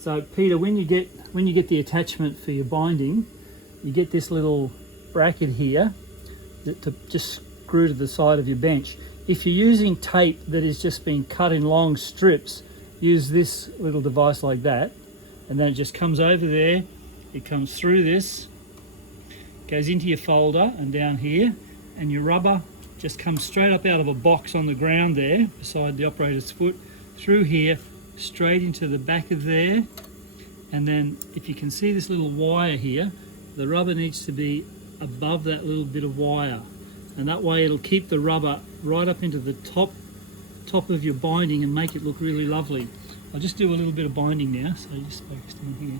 So Peter, when you get the attachment for your binding, you get this little bracket here to just screw to the side of your bench. If you're using tape that is just being cut in long strips, use this little device like that, and then it just comes over there, it comes through this, goes into your folder and down here, and your rubber just comes straight up out of a box on the ground there beside the operator's foot, through here, straight into the back of there. And then if you can see this little wire here, the rubber needs to be above that little bit of wire, and that way it'll keep the rubber right up into the top of your binding and make it look really lovely. I'll just do a little bit of binding now, so just focus on here.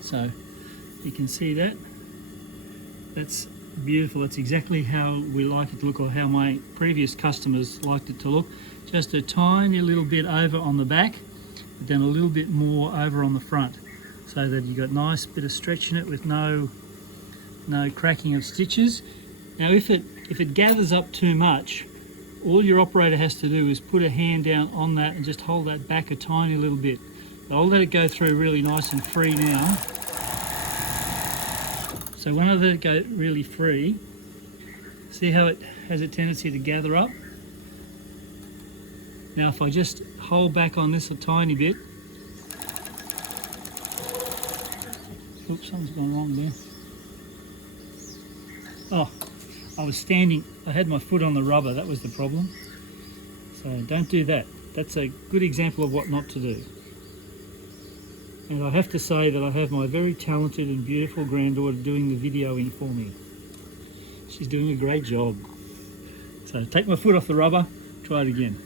So you can see that. That's beautiful. That's exactly how we like it to look, or how my previous customers liked it to look. Just a tiny little bit over on the back, but then a little bit more over on the front, so that you've got a nice bit of stretch in it with no cracking of stitches. Now if it gathers up too much, all your operator has to do is put a hand down on that and just hold that back a tiny little bit. But I'll let it go through really nice and free now. So when I let it go really free, see how it has a tendency to gather up? Now if I just hold back on this a tiny bit, oops, something's gone wrong there. Oh, I had my foot on the rubber, that was the problem. So don't do that. That's a good example of what not to do. And I have to say that I have my very talented and beautiful granddaughter doing the videoing for me. She's doing a great job. So take my foot off the rubber, try it again.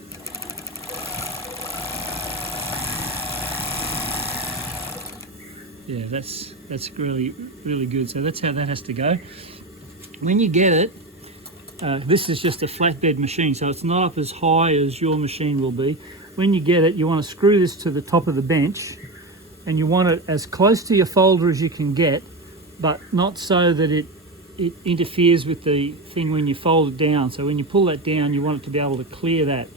Yeah, that's really, really good. So that's how that has to go. When you get it, this is just a flatbed machine, so it's not up as high as your machine will be. When you get it, you want to screw this to the top of the bench, and you want it as close to your folder as you can get, but not so that it interferes with the thing when you fold it down. So when you pull that down, you want it to be able to clear that,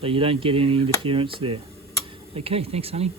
so you don't get any interference there. Okay, thanks honey.